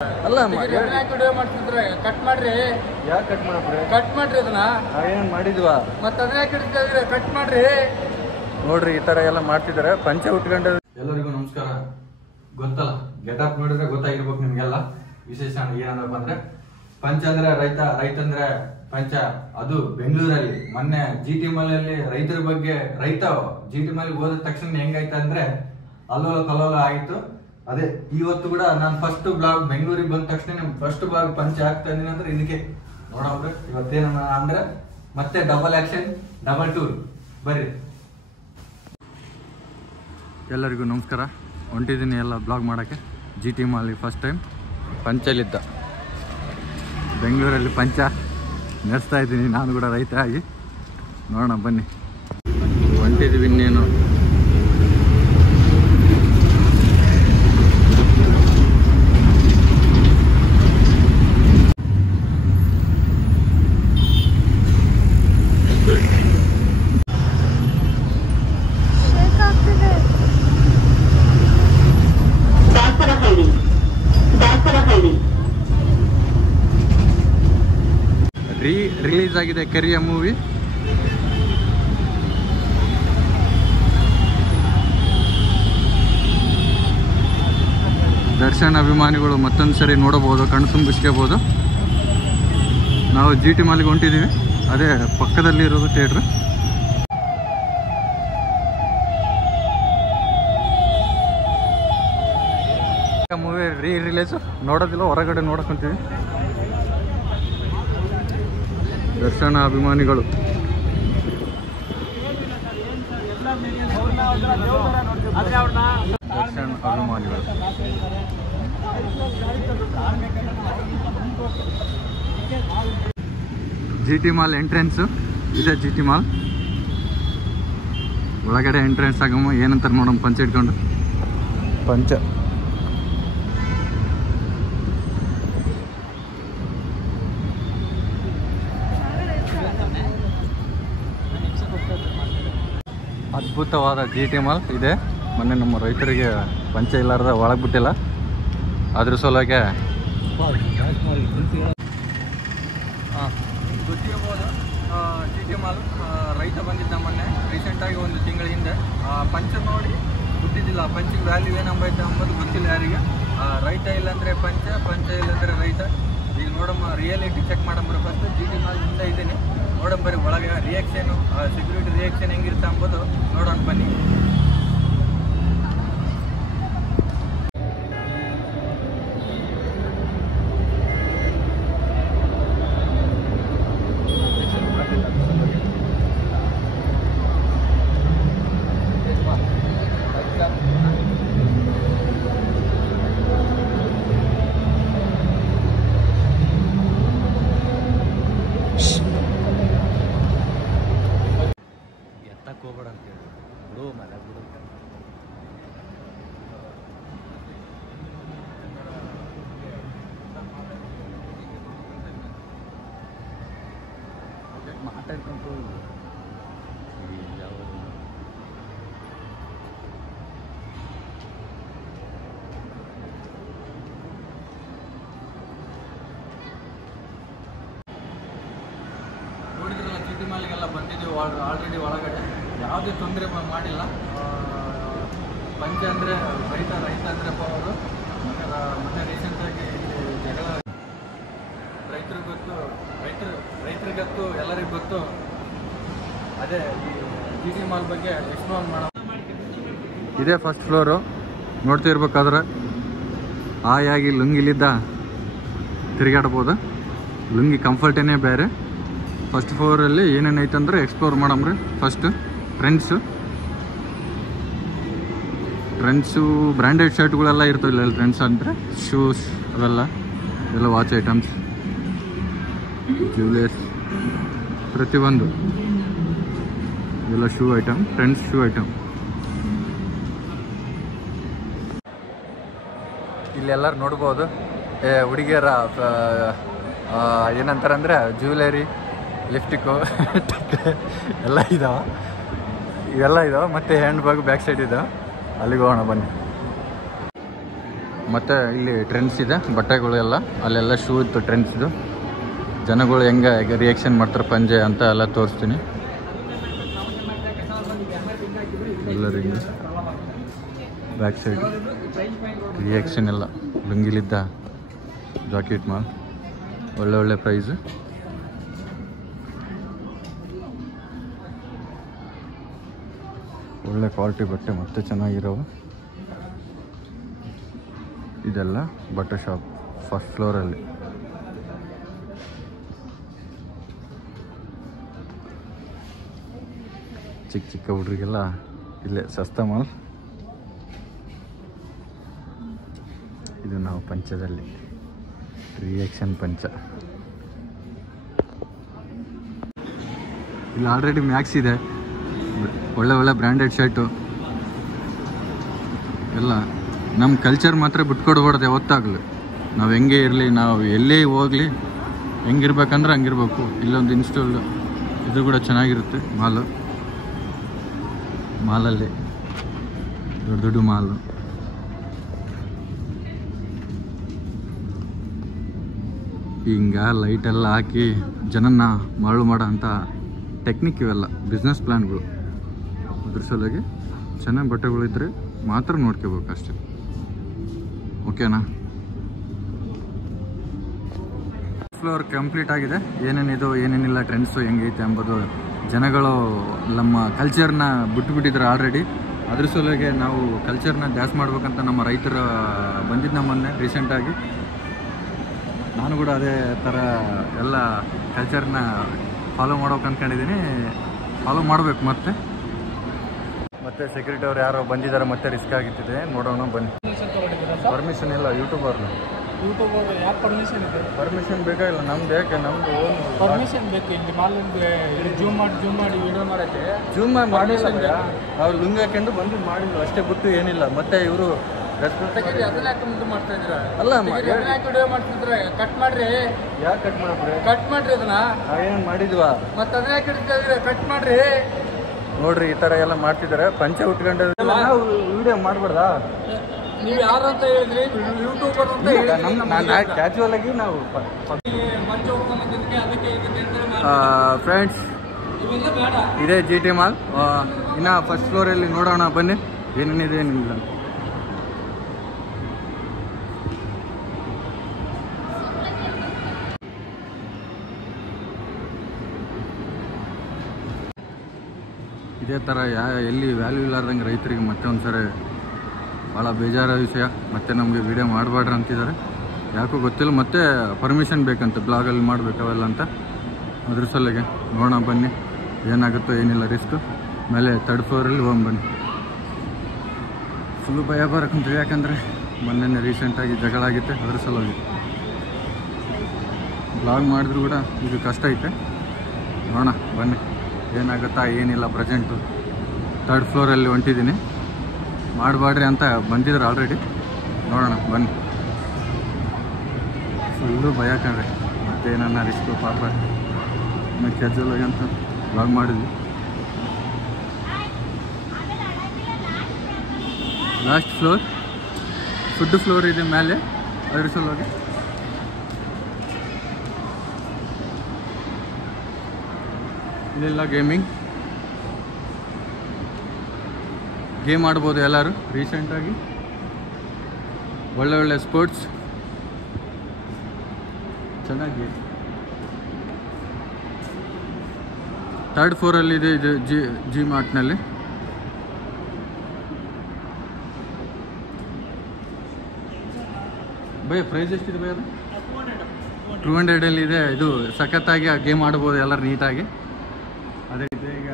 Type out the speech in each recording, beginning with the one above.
ಅಲ್ಲ ವಿಡಿಯೋ ಮಾಡ್ತಿದ್ರೆ ಕಟ್ ಮಾಡ್ರಿ. ಯಾಕೆ ಕಟ್ ಮಾಡಬ್ರಿ? ಕಟ್ ಮಾಡ್ರಿ ಅದನ್ನ. ನಾವೇನು ಮಾಡಿದ್ವಾ? ಮತ್ತೆ ಅದನ್ನ ಯಾಕೆ ಇಡ್ತಿದ್ರೆ ಕಟ್ ಮಾಡ್ರಿ. ನೋಡ್ರಿ ಈ ತರ ಎಲ್ಲ ಮಾಡ್ತಿದ್ದಾರೆ. ಪಂಚೆ ಉಟ್ಕೊಂಡು ಎಲ್ಲರಿಗೂ ನಮಸ್ಕಾರ. ಗೊತ್ತಲ್ಲ, ಗೆಟಪ್ ನೋಡಿದ್ರೆ ಗೊತ್ತಾಗಿರ್ಬೇಕು ನಿಮ್ಗೆಲ್ಲ. ವಿಶೇಷ ಏನಂದ್ರಪ್ಪ ಅಂದ್ರೆ ಪಂಚ ಅಂದ್ರೆ ರೈತ, ರೈತ ಅಂದ್ರೆ ಪಂಚ. ಅದು ಬೆಂಗಳೂರಲ್ಲಿ ಮೊನ್ನೆ GT ಮಾಲಲ್ಲಿ ರೈತರ ಬಗ್ಗೆ ರೈತ GT ಮಾಲಿಗೆ ಹೋದ ತಕ್ಷಣ ಹೆಂಗಾಯ್ತ ಅಂದ್ರೆ ಅಲ್ಲೋಲ ಕಲ್ಲೋಲ ಆಯ್ತು. ಅದೇ ಇವತ್ತು ಕೂಡ ನಾನು ಫಸ್ಟ್ ಬ್ಲಾಗ್ ಬೆಂಗಳೂರಿಗೆ ಬಂದ ತಕ್ಷಣ ನಿಮ್ ಫಸ್ಟ್ ಬ್ಲಾಗ್ ಪಂಚ ಆಗ್ತಾ ಇದೀನಿ ಅಂದ್ರೆ ಇದಕ್ಕೆ ನೋಡವ್ರೆ. ಇವತ್ತೇನ ಅಂದ್ರೆ ಮತ್ತೆ ಡಬಲ್ ಆಕ್ಷನ್, ಡಬಲ್ ಟೂರ್. ಬರ್ರಿ. ಎಲ್ಲರಿಗೂ ನಮಸ್ಕಾರ. ಹೊಂಟಿದ್ದೀನಿ ಎಲ್ಲ ಬ್ಲಾಗ್ ಮಾಡೋಕ್ಕೆ. GT ಮಾಲಿಗೆ ಫಸ್ಟ್ ಟೈಮ್ ಪಂಚಲಿದ್ದ. ಬೆಂಗಳೂರಲ್ಲಿ ಪಂಚ ನಡೆಸ್ತಾ ಇದ್ದೀನಿ ನಾನು ಕೂಡ ರೈತ ಆಗಿ. ನೋಡೋಣ ಬನ್ನಿ. ಹೊಂಟಿದ್ದೀವಿ ಇನ್ನೇನು. ರಿಲೀಸ್ ಆಗಿದೆ ಕೆರಿಯ ಮೂವಿ. ದರ್ಶನ್ ಅಭಿಮಾನಿಗಳು ಮತ್ತೊಂದು ಸರಿ ನೋಡಬಹುದು, ಕಣ್ಣು ತುಂಬಿಸ್ಕೋಬಹುದು. ನಾವು GT ಮಾಲಿಗೆ ಹೊಂಟಿದ್ದೀವಿ. ಅದೇ ಪಕ್ಕದಲ್ಲಿ ಇರೋದು ಥಿಯೇಟ್ರ್. ಮೂವಿ ರಿಲೀಸ್ ನೋಡೋದಿಲ್ಲ, ಹೊರಗಡೆ ನೋಡಕ್ಕಂತೀವಿ. ದರ್ಶನ ಅಭಿಮಾನಿಗಳು ದರ್ಶನ್ ಅಭಿಮಾನಿಗಳು GT ಮಾಲ್ ಎಂಟ್ರೆನ್ಸ್ ಇದೆ. GT ಮಾಲ್ ಒಳಗಡೆ ಎಂಟ್ರೆನ್ಸ್ ಆಗಮ್ಮ ಏನಂತಾರೆ ನೋಡಮ್ಮ. ಪಂಚ ಇಟ್ಕೊಂಡು ಪಂಚ ಅದ್ಭುತವಾದ GT ಮಾಲ್ ಇದೆ. ಮೊನ್ನೆ ನಮ್ಮ ರೈತರಿಗೆ ಪಂಚ ಇಲ್ಲಾರ್ದ ಒಳಗೆ ಬಿಟ್ಟಿಲ್ಲ, ಅದ್ರ ಸಲುವಾಗಿ ಗೊತ್ತಿರ್ಬೋದು. GT ಮಾಲ್ ರೈತ ಬಂದಿದ್ದ ಮೊನ್ನೆ ರೀಸೆಂಟಾಗಿ ಒಂದು ತಿಂಗಳ ಹಿಂದೆ. ಪಂಚ ನೋಡಿ ಗೊತ್ತಿದ್ದಿಲ್ಲ, ಪಂಚಿಗೆ ವ್ಯಾಲ್ಯೂ ಏನಂಬೈತೆ ಅಂಬೋದು ಗೊತ್ತಿಲ್ಲ ಯಾರಿಗೆ. ರೈತ ಇಲ್ಲಾಂದರೆ ಪಂಚ, ಪಂಚ ಇಲ್ಲಾಂದರೆ ರೈತ. ಈಗ ನೋಡಮ್ಮ, ರಿಯಾಲಿಟಿ ಚೆಕ್ ಮಾಡಂಬ್ರಿ. ಫಸ್ಟ್ GT ಮಾಲ್ ಹಿಂದೆ ಇದ್ದೀನಿ, ನೋಡಂಬರಿ ಒಳಗೆ ರಿಯಾಕ್ಷನು, ಸೆಕ್ಯೂರಿಟಿ ರಿಯಾಕ್ಷನ್ ಹೆಂಗಿರುತ್ತೆ ಅಂಬೋದು ನೋಡೋಣ ಬನ್ನಿ. ಹೋಗ್ಬೇಡ ಅಂತ ಹೇಳಿ ಬಿಡು ಮನೆ ಬಿಡು. ಮಾತಾಡ್ಕೊಂಡು ಯಾವ ನೋಡಿದ್ರಲ್ಲ, GT ಮಾಲಿಗೆಲ್ಲ ಬಂದಿದ್ದೀವಿ ಆಲ್ರೆಡಿ. ಒಳಗಡೆ ಯಾವುದೇ ತೊಂದರೆ ಮಾಡಿಲ್ಲ. ಪಂಚ ಅಂದರೆ ರೈತ, ರೈತ ಅಂದ್ರಪ್ಪ ಅವರು. ಮೊನ್ನೆ ರೀಸೆಂಟಾಗಿ ಜಗಳ ರೈತರಿಗೆ ಗೊತ್ತು, ರೈತರಿಗೆ ಗೊತ್ತು, ಎಲ್ಲರಿಗೂ ಗೊತ್ತು. ಅದೇ ಈ GT ಮಾಲ್ ಬಗ್ಗೆ ಎಕ್ಸ್ಪ್ಲೋರ್ ಮಾಡೋಣ. ಇದೇ ಫಸ್ಟ್ ಫ್ಲೋರು. ನೋಡ್ತಿರ್ಬೇಕಾದ್ರೆ ಆಯಾಗಿ ಲುಂಗಿಲಿದ್ದ ತಿರುಗಾಡ್ಬೋದು. ಲುಂಗಿ ಕಂಫರ್ಟೇನೇ ಬೇರೆ. ಫಸ್ಟ್ ಫ್ಲೋರಲ್ಲಿ ಏನೇನೈತೆ ಅಂದರೆ ಎಕ್ಸ್ಪ್ಲೋರ್ ಮಾಡಮ್ರಿ. ಫಸ್ಟ್ ಟ್ರೆಂಡ್ಸು ಬ್ರ್ಯಾಂಡೆಡ್ ಶರ್ಟ್ಗಳೆಲ್ಲ ಇರ್ತಾವಿಲ್ಲ. ಟ್ರೆಂಡ್ಸ್ ಅಂದರೆ ಶೂಸ್, ಅವೆಲ್ಲ ವಾಚ್ ಐಟಮ್ಸ್, ಜ್ಯುವೆಲರ್ಸ್, ಪ್ರತಿಯೊಂದು ಎಲ್ಲ shoe item, trends shoe item. ಇಲ್ಲೆಲ್ಲರೂ ನೋಡ್ಬೋದು. ಹುಡುಗಿಯರ ಏನಂತಾರಂದರೆ ಜ್ಯುವೆಲರಿ, ಲಿಫ್ಟಿಕ್ಕು ಎಲ್ಲ ಇದಾವೆ. ಇವೆಲ್ಲ ಇದಾವೆ. ಮತ್ತು ಹ್ಯಾಂಡ್ ಬ್ಯಾಗ್ ಬ್ಯಾಕ್ ಸೈಡ್ ಇದಾವೆ. ಅಲ್ಲಿಗೆ ಹೋಗೋಣ ಬನ್ನಿ. ಮತ್ತು ಇಲ್ಲಿ ಟ್ರೆಂಡ್ಸ್ ಇದೆ ಬಟ್ಟೆಗಳು ಎಲ್ಲ, ಅಲ್ಲೆಲ್ಲ ಶೂ ಇತ್ತು ಟ್ರೆಂಡ್ಸ್ದು. ಜನಗಳು ಹೆಂಗೆ ರಿಯಾಕ್ಷನ್ ಮಾಡ್ತಾರೆ ಪಂಜೆ ಅಂತ ಎಲ್ಲ ತೋರಿಸ್ತೀನಿ ಎಲ್ಲರಿಗೆ. ಬ್ಯಾಕ್ ಸೈಡ್ ರಿಯಾಕ್ಷನ್ ಎಲ್ಲ ಲುಂಗಿಲಿದ್ದ ಜಾಕೆಟ್ ಮಾಲ್, ಒಳ್ಳೆ ಪ್ರೈಸ್. ಒಳ್ಳೆ ಕ್ವಾಲಿಟಿ ಬಟ್ಟೆ ಮತ್ತೆ ಚೆನ್ನಾಗಿರೋವು. ಇದೆಲ್ಲ ಬಟ್ಟೆ ಶಾಪ್ ಫಸ್ಟ್ ಫ್ಲೋರಲ್ಲಿ. ಚಿಕ್ಕ ಹುಡುಗರಿಗೆಲ್ಲ ಇಲ್ಲೇ ಸಸ್ತಾ ಮಾಲ್. ಇದು ನಾವು ಪಂಚದಲ್ಲಿ ರಿಯಾಕ್ಷನ್ ಪಂಚ. ಇಲ್ಲಿ ಆಲ್ರೆಡಿ ಮ್ಯಾಕ್ಸ್ ಇದೆ, ಒಳ್ಳೆ ಬ್ರ್ಯಾಂಡೆಡ್ ಶರ್ಟು ಎಲ್ಲ. ನಮ್ಮ ಕಲ್ಚರ್ ಮಾತ್ರ ಬಿಟ್ಕೊಡ್ಬಾರ್ದು ಯಾವತ್ತಾಗಲಿ. ನಾವು ಹೆಂಗೆ ಇರಲಿ, ನಾವು ಎಲ್ಲೇ ಹೋಗಲಿ, ಹೆಂಗಿರ್ಬೇಕಂದ್ರೆ ಹಂಗಿರ್ಬೇಕು. ಇಲ್ಲೊಂದು ಇನ್ಸ್ಟಾಲ್ ಇದು ಕೂಡ ಚೆನ್ನಾಗಿರುತ್ತೆ ಮಾಲಲ್ಲಿ ದೊಡ್ಡ ಮಾಲು. ಹಿಂಗ ಲೈಟೆಲ್ಲ ಹಾಕಿ ಜನನ್ನ ಮರಳು ಮಾಡೋ ಅಂಥ ಟೆಕ್ನಿಕ್ ಇವೆಲ್ಲ ಬಿಸ್ನೆಸ್ ಪ್ಲ್ಯಾನ್ಗಳು. ಅದ್ರ ಸಲುವಾಗಿ ಚೆನ್ನಾಗಿ ಬಟ್ಟೆಗಳಿದ್ರೆ ಮಾತ್ರ ನೋಡ್ಕೋಬೇಕು ಅಷ್ಟೇ. ಓಕೆನಾ? ಫ್ಲೋರ್ ಕಂಪ್ಲೀಟ್ ಆಗಿದೆ. ಏನೇನಿದು ಏನೇನಿಲ್ಲ ಟ್ರೆಂಡ್ಸು ಹೆಂಗೈತೆ ಎಂಬುದು ಜನಗಳು ನಮ್ಮ ಕಲ್ಚರ್ನ ಬಿಟ್ಟುಬಿಟ್ಟಿದ್ರು ಆಲ್ರೆಡಿ. ಅದ್ರ ಸಲುವಾಗಿ ನಾವು ಕಲ್ಚರ್ನ ಜಾಸ್ತಿ ಮಾಡ್ಬೇಕಂತ ನಮ್ಮ ರೈತರು ಬಂದಿದ್ದು ನಮ್ಮನ್ನೇ ರೀಸೆಂಟಾಗಿ. ನಾನು ಕೂಡ ಅದೇ ಥರ ಎಲ್ಲ ಕಲ್ಚರ್ನ ಫಾಲೋ ಮಾಡೋಕೆ ಅಂದ್ಕೊಂಡಿದ್ದೀನಿ. ಫಾಲೋ ಮಾಡಬೇಕು. ಮತ್ತೆ ಸೆಕ್ಯೂರಿಟಿ ಅವ್ರು ಯಾರೋ ಬಂದಿದ್ದಾರೆ, ಮತ್ತೆ ರಿಸ್ಕ್ ಆಗಿತ್ತಿದೆ. ನೋಡೋಣ ಬನ್ನಿ. ಪರ್ಮಿಷನ್ ಇಲ್ಲ ಯೂಟ್ಯೂಬರ್ ಯಾಕೆ ಪರ್ಮಿಷನ್ ಇದೆ? ಪರ್ಮಿಷನ್ ಬೇಕಾಗಿಲ್ಲ, ನಮ್ದು ಯಾಕೆ, ನಮ್ದು ಓನ್ ಪರ್ಮಿಷನ್ ಬೇಕು. ಇಲ್ಲಿ ಮಾಲಿಂದ ಜೂಮ್ ಮಾಡಿ ವಿಡಿಯೋ ಮಾಡೋಕ್ಕೆ ಜೂಮ್ ಮಾಡಿಲ್ಲ. ನಾವು ಲುಂಗಿ ಹಾಕೊಂಡು ಬಂದು ಮಾಡಿದ್ವಿ ಅಷ್ಟೇ, ಬಿಟ್ಟು ಏನಿಲ್ಲ. ಮತ್ತೆ ಇವರು ಅದನ್ನ ಮುಂದೆ ಮಾಡ್ತಾ ಇದ್ರ ಅಲ್ಲ, ವಿಡಿಯೋ ಮಾಡ್ತಿದ್ರೆ ಕಟ್ ಮಾಡ್ರಿ. ಯಾಕೆ ಕಟ್ ಮಾಡ್ರಿ? ಕಟ್ ಮಾಡ್ರಿ ಅದನ್ನ. ನಾವೇನು ಮಾಡಿದ್ವಾ? ಮತ್ತೆ ಅದನ್ನ ಯಾಕೆ ಹಿಡಿತಾ ಇದ್ರೆ ಕಟ್ ಮಾಡ್ರಿ. ನೋಡ್ರಿ ಈ ಥರ ಎಲ್ಲ ಮಾಡ್ತಿದ್ದಾರೆ. ಪಂಚೆ ಉಟ್ಕೊಂಡು ನಾವು ವಿಡಿಯೋ ಮಾಡಬಾರ್ದಾ? ನೀವು ಯಾರು ಅಂತ ಹೇಳಿದ್ರಿ? ಯೂಟ್ಯೂಬರ್ ಅಂತ ಹೇಳಿದ್ರಿ. ಕ್ಯಾಶುವಲ್ ಆಗಿ ನಾವು ಪಂಚೆ ಉಟ್ಕೊಂಡ್ಬಂದಿದ್ದಕ್ಕೆ ಅದಕ್ಕೆ ಫ್ರೆಂಡ್ಸ್, ಇವೆಲ್ಲ ಬೇಡ. ಇದೇ GT ಮಾಲ್. ಇನ್ನು ಫಸ್ಟ್ ಫ್ಲೋರಲ್ಲಿ ನೋಡೋಣ ಬನ್ನಿ ಏನೇನಿದೆ ಏನಿಲ್ಲ. ಇದೇ ಥರ ಎಲ್ಲಿ ವ್ಯಾಲ್ಯೂ ಇಲ್ಲಾರ್ದಂಗೆ ರೈತರಿಗೆ ಮತ್ತೆ ಒಂದ್ಸರಿ ಭಾಳ ಬೇಜಾರ ವಿಷಯ. ಮತ್ತೆ ನಮಗೆ ವಿಡಿಯೋ ಮಾಡಬೇಡ್ರಿ ಅಂತಿದ್ದಾರೆ. ಯಾಕೋ ಗೊತ್ತಿಲ್ಲ, ಮತ್ತೆ ಪರ್ಮಿಷನ್ ಬೇಕಂತ ಬ್ಲಾಗಲ್ಲಿ ಮಾಡಬೇಕು ಅವೆಲ್ಲ ಅಂತ. ಅದ್ರ ಸಲುವಾಗಿ ನೋಡೋಣ ಬನ್ನಿ ಏನಾಗುತ್ತೋ ಏನಿಲ್ಲ. ರಿಸ್ಕ್ ಮೇಲೆ 3rd ಫ್ಲೋರಲ್ಲಿ ಹೋಗಿ ಬನ್ನಿ. ಫುಲ್ಲು ಭಯ ಬರಕ್ಕಂತೀವಿ, ಯಾಕಂದರೆ ಮೊನ್ನೆ ರೀಸೆಂಟಾಗಿ ಜಗಳ ಆಗಿತ್ತೆ. ಅದ್ರ ಸಲುವಾಗಿ ಬ್ಲಾಗ್ ಮಾಡಿದ್ರು ಕೂಡ ಇದು ಕಷ್ಟ ಐತೆ. ನೋಡೋಣ ಬನ್ನಿ ಏನಾಗುತ್ತಾ ಏನಿಲ್ಲ. Present 3rd ಫ್ಲೋರಲ್ಲಿ ಹೊಂಟಿದ್ದೀನಿ. ಮಾಡಬೇಡ್ರಿ ಅಂತ ಬಂದಿದ್ರು ಆಲ್ರೆಡಿ. ನೋಡೋಣ ಬನ್ನಿ. ಫುಲ್ಲು ಭಯ ಕಣ್ರಿ, ಮತ್ತೆ ನನ್ನ ರಿಸ್ಕು ಪಾಪ. ಕ್ಯಾಜುವಲ್ ಅಂತ ಬ್ಲಾಗ್ ಮಾಡಿದ್ವಿ. ಲಾಸ್ಟ್ ಫ್ಲೋರ್ ಫುಡ್ ಫ್ಲೋರ್ ಇದೆ ಮೇಲೆ, ಅದ್ರ ಸಲುವಾಗಿ ಇಲ್ಲೆಲ್ಲ ಗೇಮ್ ಆಡ್ಬೋದು ಎಲ್ಲರೂ. ರೀಸೆಂಟಾಗಿ ಒಳ್ಳೆ ಸ್ಪೋರ್ಟ್ಸ್ ಚೆನ್ನಾಗಿ 3rd ಫ್ಲೋರಲ್ಲಿದೆ ಇದು ಜಿ ಮಾರ್ಟ್ನಲ್ಲಿ. ಭಯ ಪ್ರೈಸ್ ಎಷ್ಟಿದೆ ಭಯ? ಅದು 200 ಇದೆ. ಇದು ಸಖತ್ತಾಗಿ ಗೇಮ್ ಆಡ್ಬೋದು ಎಲ್ಲರೂ ನೀಟಾಗಿ. ಅದೇ ರೀತಿ ಈಗ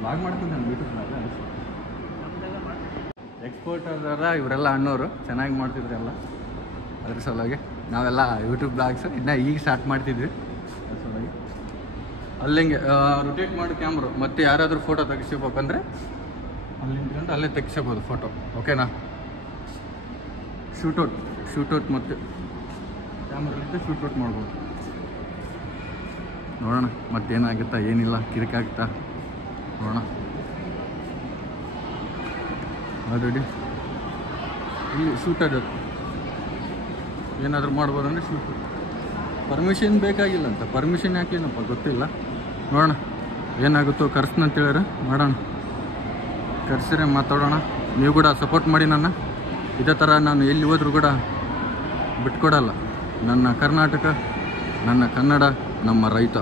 ಬ್ಲಾಗ್ ಮಾಡ್ತೀನಿ ಯೂಟ್ಯೂಬ್ನಾಗ. ಎಕ್ಸ್ಪೋರ್ಟರ್ ಇವರೆಲ್ಲ ಅಣ್ಣವರು ಚೆನ್ನಾಗಿ ಮಾಡ್ತಿದ್ರು ಎಲ್ಲ. ಅದ್ರ ಸಲುವಾಗಿ ನಾವೆಲ್ಲ ಯೂಟ್ಯೂಬ್ ಬ್ಲಾಗ್ಸ್ ಇನ್ನೂ ಈಗ ಸ್ಟಾರ್ಟ್ ಮಾಡ್ತಿದ್ವಿ. ಅದ್ರ ಸಲುವಾಗಿ ಅಲ್ಲಿಂಗೆ ರೊಟೇಟ್ ಮಾಡಿ ಕ್ಯಾಮ್ರಾ. ಮತ್ತೆ ಯಾರಾದರೂ ಫೋಟೋ ತೆಗಿಸ್ಬೇಕಂದ್ರೆ ಅಲ್ಲಿ ನಿಂತ್ಕೊಂಡು ಅಲ್ಲೇ ತೆಗಿಸ್ಬೋದು ಫೋಟೋ. ಓಕೆನಾ? ಶೂಟೌಟ್ ಮತ್ತು ಕ್ಯಾಮ್ರಲ್ಲಿಂದ ಶೂಟೌಟ್ ಮಾಡ್ಬೋದು. ನೋಡೋಣ ಮತ್ತೇನಾಗುತ್ತಾ ಏನಿಲ್ಲ, ಕಿರಿಕಾಗುತ್ತಾ ನೋಡೋಣ. ಆಲ್ರೆಡಿ ಇಲ್ಲಿ ಶೂಟ್ ಆಗೋದು ಏನಾದರೂ ಮಾಡ್ಬೋದು ಅಂದರೆ ಶೂಟ್ ಪರ್ಮಿಷನ್ ಬೇಕಾಗಿಲ್ಲ ಅಂತ. ಪರ್ಮಿಷನ್ ಯಾಕೇನಪ್ಪ ಗೊತ್ತಿಲ್ಲ, ನೋಡೋಣ ಏನಾಗುತ್ತೋ. ಕರ್ಸ್ನಂತ ಹೇಳ್ಯಾರ, ಮಾಡೋಣ. ಕರ್ಸಿದ್ರೆ ಮಾತಾಡೋಣ. ನೀವು ಕೂಡ ಸಪೋರ್ಟ್ ಮಾಡಿ ನನ್ನ. ಇದೇ ಥರ ನಾನು ಎಲ್ಲಿ ಹೋದ್ರೂ ಕೂಡ ಬಿಟ್ಕೊಡಲ್ಲ. ನನ್ನ ಕರ್ನಾಟಕ, ನನ್ನ ಕನ್ನಡ, ನಮ್ಮ ರೈತ.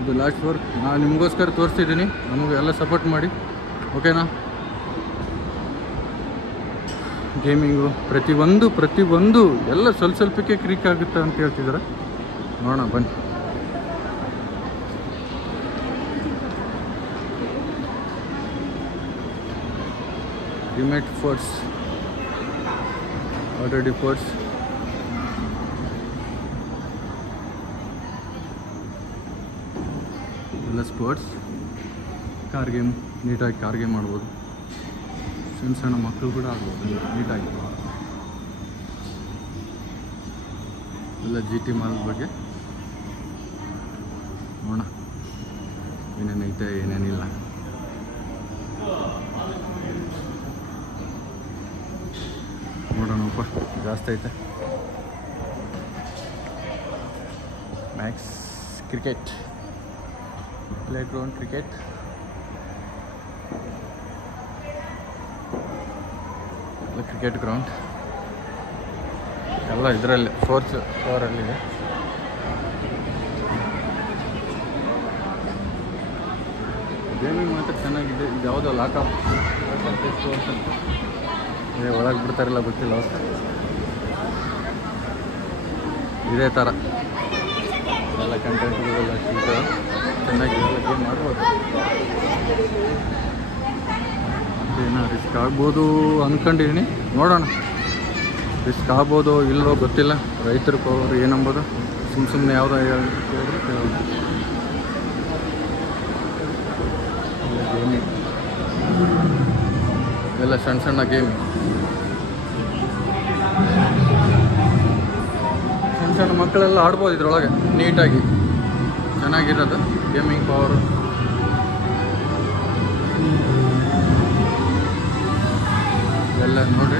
ಇದು ಲಾಸ್ಟ್ ಫೋರ್ ನಾನು ನಿಮಗೋಸ್ಕರ ತೋರಿಸ್ತಿದ್ದೀನಿ. ನಮಗೆ ಎಲ್ಲ ಸಪೋರ್ಟ್ ಮಾಡಿ, ಓಕೆನಾ? ಗೇಮಿಂಗು ಪ್ರತಿಯೊಂದು ಎಲ್ಲ ಸ್ವಲ್ಪಕ್ಕೆ ಕ್ರಿಕ್ ಆಗುತ್ತೆ ಅಂತ ಹೇಳ್ತಿದ್ದಾರೆ. ನೋಡೋಣ ಬನ್ನಿ. ರಿಮೇಟ್ ಫೋರ್ಟ್ಸ್ ಆಲ್ರೆಡಿ ಫೋರ್ಟ್ಸ್ ಎಲ್ಲ ಸ್ಪೋರ್ಟ್ಸ್. ಕಾರ್ ಗೇಮ್ ನೀಟಾಗಿ ಕಾರ್ ಗೇಮ್ ಮಾಡ್ಬೋದು. ಸಣ್ಣ ಸಣ್ಣ ಮಕ್ಕಳು ಕೂಡ ಆಗ್ಬೋದು ನೀಟಾಗಿ. ಎಲ್ಲ GT ಮಾಲ್ ಬಗ್ಗೆ ನೋಡೋಣ ಏನೇನೈತೆ ಏನೇನಿಲ್ಲ. ನೋಡೋಣಪ್ಪ, ಜಾಸ್ತಿ ಐತೆ. Max cricket play ground, cricket cricket ground ಎಲ್ಲ ಇದರಲ್ಲಿ 4th ಫ್ಲೋರಲ್ಲಿದೆ. ಗೇಮಿಂಗ್ ಮಾತ್ರ ಚೆನ್ನಾಗಿದೆ. ಇದು ಯಾವುದೋ ಲಾಕಪ್ ಒಳಗೆ ಬಿಡ್ತಾರಲ್ಲ ಗೊತ್ತಿಲ್ಲ. ಇದೇ ಥರ ಎಲ್ಲ ಕಂಟೆಂಟ್ಗಳೆಲ್ಲ ಶೀಟು ಚೆನ್ನಾಗಿ ಗೇಮ್ ಮಾಡ್ಬೋದು. ಏನೋ ರಿಸ್ಕ್ ಆಗ್ಬೋದು ಅಂದ್ಕೊಂಡಿದ್ದೀನಿ, ನೋಡೋಣ. ರಿಸ್ಕ್ ಆಗ್ಬೋದು ಇಲ್ಲೋ ಗೊತ್ತಿಲ್ಲ. ರೈತರು ಅವರು ಏನಂಬೋದು ಸುಮ್ಮನೆ ಯಾವುದೋ ಹೇಳಿದ್ರೆ ಕೇಳೋಣ. ಗೇಮಿಂಗ್ ಎಲ್ಲ ಸಣ್ಣ ಸಣ್ಣ ಗೇಮಿಂಗ್, ಸಣ್ಣ ಮಕ್ಕಳೆಲ್ಲ ಆಡ್ಬೋದು ಇದ್ರೊಳಗೆ ನೀಟಾಗಿ. ಚೆನ್ನಾಗಿರೋದು ಗೇಮಿಂಗ್ ಪವರು. ಎಲ್ಲ ನೋಡ್ರಿ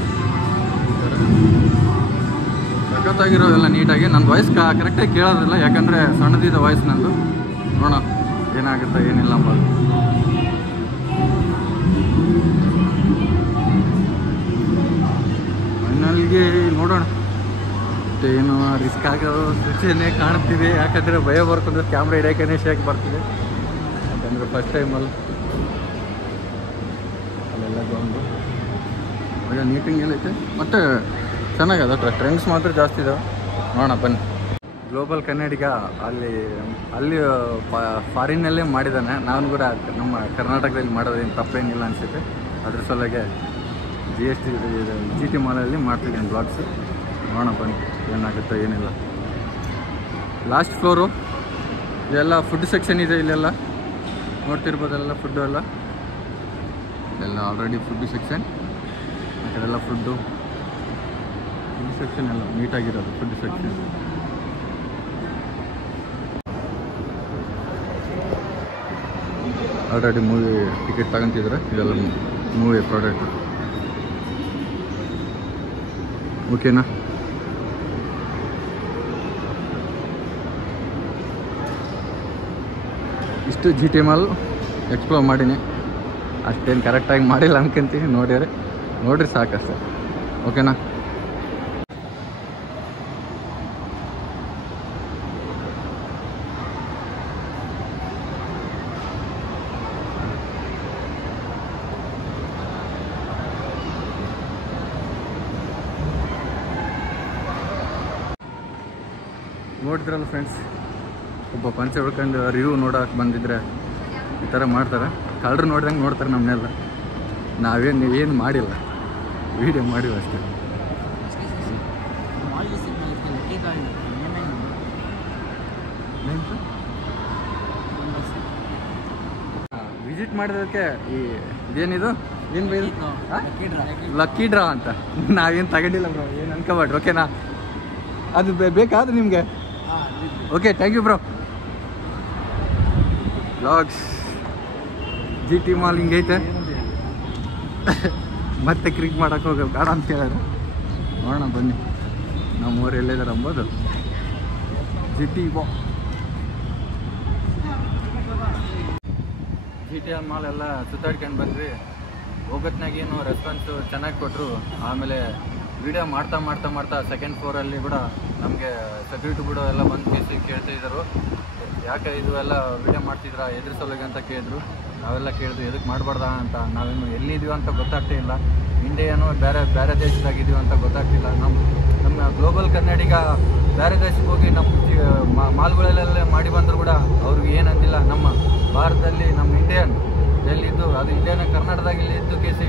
ಸಖತ್ತಾಗಿರೋದೆಲ್ಲ ನೀಟಾಗಿ. ನನ್ನ ವಾಯ್ಸ್ ಕರೆಕ್ಟಾಗಿ ಕೇಳೋದಿಲ್ಲ, ಯಾಕಂದರೆ ಸಣ್ಣದಿದೆ ವಾಯ್ಸ್ ನಂದು. ನೋಡೋಣ ಏನಾಗುತ್ತೆ ಏನಿಲ್ಲ ಅಂಬೋದು. ಫೈನಲ್ಗೆ ನೋಡೋಣ. ಏನು ರಿಸ್ಕ್ ಆಗೋ ಸೂಚನೆ ಕಾಣ್ತಿದೆ, ಯಾಕಂದರೆ ಭಯ ಬರ್ಕೊಂಡ್ರೆ ಕ್ಯಾಮ್ರಾ ಹಿಡಿಯೋಕೆ ಶೇಕ್ ಬರ್ತಿದೆ. ಯಾಕಂದರೆ ಫಸ್ಟ್ ಟೈಮಲ್ಲಿ ಅಲ್ಲೆಲ್ಲ ಗ್ರೌಂಡು ಒಳ್ಳೆ ನೀಟಿಂಗ್ ಏನೈತೆ. ಮತ್ತು ಚೆನ್ನಾಗದ. ಟ್ರೆಂಡ್ಸ್ ಮಾತ್ರ ಜಾಸ್ತಿ ಇದಾವೆ. ನೋಡೋಣ ಬನ್ನಿ. ಗ್ಲೋಬಲ್ ಕನ್ನಡಿಗ ಅಲ್ಲಿ ಫಾರಿನ್ನಲ್ಲೇ ಮಾಡಿದ್ದಾನೆ. ನಾನು ಕೂಡ ನಮ್ಮ ಕರ್ನಾಟಕದಲ್ಲಿ ಮಾಡೋದೇನು ತಪ್ಪೇನಿಲ್ಲ ಅನಿಸುತ್ತೆ. ಅದ್ರ ಸಲುವಾಗಿ GT ಮಾಲಲ್ಲಿ ಮಾಡ್ತಿದ್ದೀನಿ ಬ್ಲಾಗ್ಸ್. ನೋಡೋಣ ಬನ್ನಿ ಏನಾಗುತ್ತೆ ಏನಿಲ್ಲ. ಲಾಸ್ಟ್ ಫ್ಲೋರು ಇದೆಲ್ಲ ಫುಡ್ ಸೆಕ್ಷನ್ ಇದೆ. ಇಲ್ಲೆಲ್ಲ ನೋಡ್ತಿರ್ಬೋದೆಲ್ಲ ಫುಡ್ಡು ಎಲ್ಲ ಆಲ್ರೆಡಿ ಫುಡ್ ಸೆಕ್ಷನ್. ಆ ಕಡೆಲ್ಲ ಫುಡ್ ಸೆಕ್ಷನ್ ಎಲ್ಲ ನೀಟಾಗಿರೋದು food section. Already movie ticket ತಗೊಂತಿದ್ರೆ ಇದೆಲ್ಲ ಮೂವಿ ಪ್ರಾಡಕ್ಟ್. ಓಕೆನಾ? ಇಷ್ಟು GT ಮಾಲ್ ಎಕ್ಸ್ಪ್ಲೋರ್ ಮಾಡೀನಿ. ಅಷ್ಟೇನು ಕರೆಕ್ಟಾಗಿ ಮಾಡಿಲ್ಲ ಅನ್ಕೊಂತೀನಿ. ನೋಡ್ರಿ ಸಾಕಷ್ಟೆ. ಓಕೆನಾ? ನೋಡಿದ್ರಲ್ಲ ಫ್ರೆಂಡ್ಸ್, ಒಬ್ಬ ಪಂಚೆ ಉಳ್ಕೊಂಡು ರಿವ್ಯೂ ನೋಡೋಕೆ ಬಂದಿದ್ರೆ ಈ ಥರ ಮಾಡ್ತಾರೆ. ಕಳ್ಳರು ನೋಡ್ದಂಗೆ ನೋಡ್ತಾರೆ ನಮ್ಮನ್ನೆಲ್ಲ. ನಾವೇನು ಮಾಡಿಲ್ಲ, ವೀಡಿಯೋ ಮಾಡಿಲ್ಲ ಅಷ್ಟೇ. ವಿಸಿಟ್ ಮಾಡಿದಕ್ಕೆ ಇದೇನಿದು ಏನು ಬೈದು ಲಕ್ಕಿ ಡ್ರಾ ಅಂತ ನಾವೇನು ತಗೊಂಡಿಲ್ಲ ಬ್ರೋ, ಏನು ಅನ್ಕೋಬೇಡ್ರಿ. ಓಕೆನಾ? ಅದು ಬೇಕಾದ್ರೆ ನಿಮಗೆ. Okay, thank you bro. Vlogs GT mall ಹಿಂಗೈತೆ. ಮತ್ತೆ ಕ್ರಿಕ್ ಮಾಡೋಕೆ ಹೋಗೋ ಬೇಡ ಅಂತ ಹೇಳಿದ್ರೆ ನೋಡೋಣ ಬನ್ನಿ ನಮ್ಮೂರು ಎಲ್ಲಿದ್ದಾರೆ ಅಂಬೋದು ಜಿ ಟಿ ಆರ್ ಮಾಲ್ ಎಲ್ಲ ಸುತ್ತಾಡ್ಕೊಂಡು ಬಂದ್ವಿ. ಹೋಗೋತ್ನಾಗೇನು ರೆಸ್ಪಾನ್ಸು ಚೆನ್ನಾಗಿ ಕೊಟ್ಟರು. ಆಮೇಲೆ ವಿಡಿಯೋ ಮಾಡ್ತಾ ಮಾಡ್ತಾ ಮಾಡ್ತಾ ಸೆಕೆಂಡ್ ಫ್ಲೋರಲ್ಲಿ ಕೂಡ ನಮಗೆ ಸೆಕ್ಯೂರಿಟಿ ಕೂಡ ಎಲ್ಲ ಬಂದು ಕೇಳ್ತಿದ್ದರು, ಯಾಕೆ ಇದು ಎಲ್ಲ ವಿಡಿಯೋ ಮಾಡ್ತಿದ್ರಾ ಎದುರಿಸೋಲಿಗೆ ಅಂತ ಕೇಳಿದ್ರು. ನಾವೆಲ್ಲ ಕೇಳಿದ್ವಿ ಎದಕ್ಕೆ ಮಾಡಬಾರ್ದ ಅಂತ. ನಾವೇನು ಎಲ್ಲಿದ್ದೀವಿ ಅಂತ ಗೊತ್ತಾಗ್ತಾ ಇಲ್ಲ, ಇಂಡಿಯಾನೋ ಬೇರೆ ದೇಶದಾಗಿದ್ದೀವಿ ಅಂತ ಗೊತ್ತಾಗ್ತಿಲ್ಲ. ನಮ್ಮ ಗ್ಲೋಬಲ್ ಕನ್ನಡಿಗ ಬೇರೆ ದೇಶಕ್ಕೆ ಹೋಗಿ ನಮ್ಮ ಮಾಲ್ಗಳಲ್ಲೆಲ್ಲ ಮಾಡಿ ಬಂದರೂ ಕೂಡ ಅವ್ರಿಗೆ ಏನಂತಿಲ್ಲ. ನಮ್ಮ ಭಾರತದಲ್ಲಿ ನಮ್ಮ ಇಂಡಿಯನ್ ಎಲ್ಲಿದ್ದು ಅದು ಇಂಡಿಯಾನ ಕರ್ನಾಟಕದಾಗ ಇಲ್ಲಿ ಇದ್ದು ಕೇಸಿ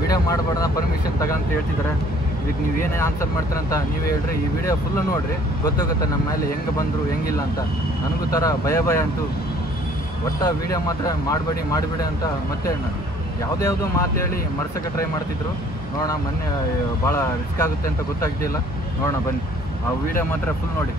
ವಿಡಿಯೋ ಮಾಡಬಾರ್ದ ಪರ್ಮಿಷನ್ ತಗೊಂತ ಹೇಳ್ತಿದ್ದಾರೆ. ಇದಕ್ಕೆ ನೀವು ಏನೇ ಆನ್ಸರ್ ಮಾಡ್ತೀರಂತ ನೀವೇ ಹೇಳ್ರಿ. ಈ ವಿಡಿಯೋ ಫುಲ್ಲು ನೋಡಿರಿ, ಗೊತ್ತಾಗುತ್ತೆ ನಮ್ಮ ಮೇಲೆ ಹೆಂಗೆ ಬಂದರು ಹೆಂಗಿಲ್ಲ ಅಂತ. ನನಗೂ ಥರ ಭಯ ಅಂತೂ ಒಟ್ಟ ವಿಡಿಯೋ ಮಾತ್ರ ಮಾಡಬೇಡಿ ಅಂತ ಮತ್ತೆ ಯಾವುದ್ಯಾವುದೋ ಮಾತು ಹೇಳಿ ಮರ್ಸೋಕ್ಕೆ ಟ್ರೈ ಮಾಡ್ತಿದ್ರು. ನೋಡೋಣ, ಮೊನ್ನೆ ಭಾಳ ರಿಸ್ಕ್ ಆಗುತ್ತೆ ಅಂತ ಗೊತ್ತಾಗ್ತಿಲ್ಲ. ನೋಡೋಣ ಬನ್ನಿ, ಆ ವಿಡಿಯೋ ಮಾತ್ರ ಫುಲ್ ನೋಡಿ.